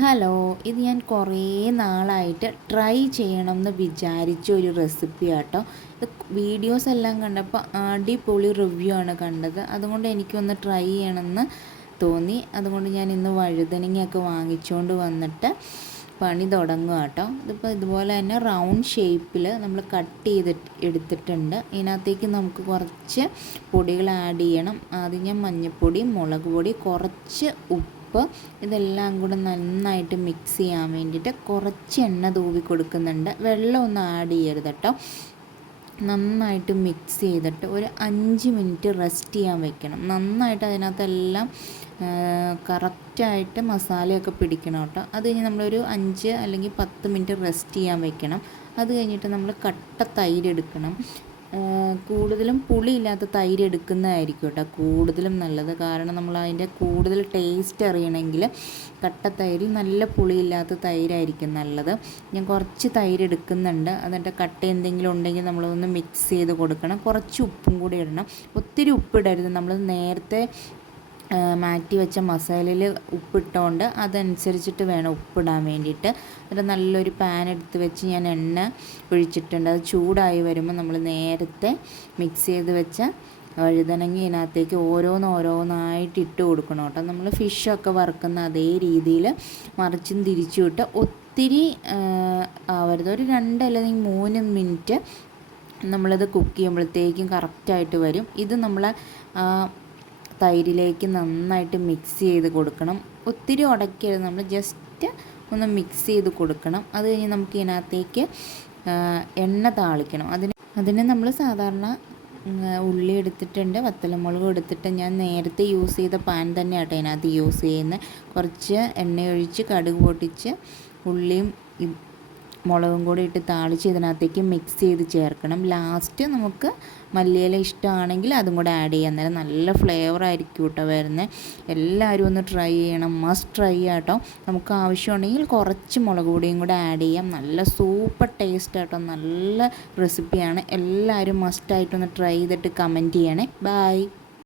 Hello ഇത് ഞാൻ കുറേ നാളായിട്ട് ട്രൈ ചെയ്യണം എന്ന് വിചാരിച്ച ഒരു റെസിപ്പി ആട്ടോ. ഇത് വീഡിയോസ് എല്ലാം കണ്ടപ്പോൾ അടിപൊളി റിവ്യൂ ആണ് കണ്ടത്. അതുകൊണ്ട് എനിക്കൊന്ന് ട്രൈ ചെയ്യണമെന്ന് തോന്നി. അതുകൊണ്ട് ഞാൻ ഇന്ന് വഴുതനങ്ങയൊക്കെ വാങ്ങിച്ചുകൊണ്ട് വന്നിട്ട് പണി തുടങ്ങുക കേട്ടോ ഇതിപ്പോൾ ഇതുപോലെ തന്നെ റൗണ്ട് ഷേപ്പിൽ നമ്മൾ കട്ട് ചെയ്തിട്ട് എടുത്തിട്ടുണ്ട്. ഇതിനകത്തേക്ക് നമുക്ക് കുറച്ച് പൊടികൾ ആഡ് ചെയ്യണം. ആദ്യം ഞാൻ മഞ്ഞൾപ്പൊടി മുളക് പൊടി കുറച്ച് ഉപ്പ് ഇതെല്ലാം കൂടെ നന്നായിട്ട് മിക്സ് ചെയ്യാൻ വേണ്ടിയിട്ട് കുറച്ച് എണ്ണ തൂവി കൊടുക്കുന്നുണ്ട്. വെള്ളം ഒന്ന് ആഡ് ചെയ്യരുത് കേട്ടോ നന്നായിട്ട് മിക്സ് ചെയ്തിട്ട് ഒരു അഞ്ച് മിനിറ്റ് റെസ്റ്റ് ചെയ്യാൻ വെക്കണം. നന്നായിട്ട് അതിനകത്തെല്ലാം കറക്റ്റായിട്ട് മസാലയൊക്കെ പിടിക്കണം കേട്ടോ അത് കഴിഞ്ഞ് നമ്മളൊരു അഞ്ച് അല്ലെങ്കിൽ പത്ത് മിനിറ്റ് റെസ്റ്റ് ചെയ്യാൻ വെക്കണം. അത് കഴിഞ്ഞിട്ട് നമ്മൾ കട്ട തൈര് എടുക്കണം. കൂടുതലും പുളിയില്ലാത്ത തൈര് എടുക്കുന്നതായിരിക്കും കേട്ടോ കൂടുതലും നല്ലത്. കാരണം നമ്മൾ അതിന്റെ കൂടുതൽ ടേസ്റ്റ് അറിയണമെങ്കിൽ കട്ട തൈരിൽ നല്ല പുളിയില്ലാത്ത തൈരായിരിക്കും നല്ലത്. ഞാൻ കുറച്ച് തൈര് എടുക്കുന്നുണ്ട്. അതിന്റെ കട്ട എന്തെങ്കിലും ഉണ്ടെങ്കിൽ നമ്മളൊന്ന് മിക്സ് ചെയ്ത് കൊടുക്കണം. കുറച്ച് ഉപ്പും കൂടി ഇടണം. ഒത്തിരി ഉപ്പിടരുത് നമ്മൾ നേരത്തെ മാറ്റി വെച്ച മസാലയിൽ ഉപ്പിട്ടുകൊണ്ട് അതനുസരിച്ചിട്ട് വേണം ഉപ്പിടാൻ വേണ്ടിയിട്ട്. എന്നിട്ട് നല്ലൊരു പാൻ എടുത്ത് വെച്ച് ഞാൻ എണ്ണ ഒഴിച്ചിട്ടുണ്ട്. അത് ചൂടായി വരുമ്പോൾ നമ്മൾ നേരത്തെ മിക്സ് ചെയ്ത് വെച്ച വഴുതനങ്ങി ഇതിനകത്തേക്ക് ഓരോന്ന് ഓരോന്നായിട്ട് ഇട്ട് കൊടുക്കണം കേട്ടോ. നമ്മൾ ഫിഷൊക്കെ വറുക്കുന്ന അതേ രീതിയിൽ മറിച്ചും തിരിച്ചും ഇട്ട് ഒത്തിരി ആവരുത്. ഒരു രണ്ട് അല്ലെങ്കിൽ മൂന്ന് മിനിറ്റ് നമ്മളിത് കുക്ക് ചെയ്യുമ്പോഴത്തേക്കും കറക്റ്റായിട്ട് വരും. ഇത് നമ്മൾ തൈരിലേക്ക് നന്നായിട്ട് മിക്സ് ചെയ്ത് കൊടുക്കണം. ഒത്തിരി ഉടയ്ക്കരുത് നമ്മൾ ജസ്റ്റ് ഒന്ന് മിക്സ് ചെയ്ത് കൊടുക്കണം. അത് കഴിഞ്ഞ് നമുക്ക് ഇതിനകത്തേക്ക് എണ്ണ താളിക്കണം. അതിന് അതിന് നമ്മൾ സാധാരണ ഉള്ളി എടുത്തിട്ടുണ്ട് വത്തലമുളക് എടുത്തിട്ട് ഞാൻ നേരത്തെ യൂസ് ചെയ്ത പാൻ തന്നെ തന്നെയാട്ടോ അതിനകത്ത് യൂസ് ചെയ്യുന്നത് കുറച്ച് എണ്ണ ഒഴിച്ച് കടുക് പൊട്ടിച്ച് ഉള്ളിയും മുളകും കൂടി ഇട്ട് താളിച്ച് ഇതിനകത്തേക്ക് മിക്സ് ചെയ്ത് ചേർക്കണം. ലാസ്റ്റ് നമുക്ക് മല്ലിയില ഇഷ്ടമാണെങ്കിൽ അതും കൂടെ ആഡ് ചെയ്യാം. അന്നേരം നല്ല ഫ്ലേവർ ആയിരിക്കും കേട്ടോ വരുന്നത് എല്ലാവരും ഒന്ന് ട്രൈ ചെയ്യണം. മസ്റ്റ് ട്രൈ ചെയ്യാം കേട്ടോ നമുക്ക് ആവശ്യമുണ്ടെങ്കിൽ കുറച്ച് മുളക് പൊടിയും കൂടെ ആഡ് ചെയ്യാം. നല്ല സൂപ്പർ ടേസ്റ്റ് ആട്ടോ. നല്ല റെസിപ്പിയാണ് എല്ലാവരും മസ്റ്റായിട്ടൊന്ന് ട്രൈ ചെയ്തിട്ട് കമന്റ് ചെയ്യണേ. ബായ്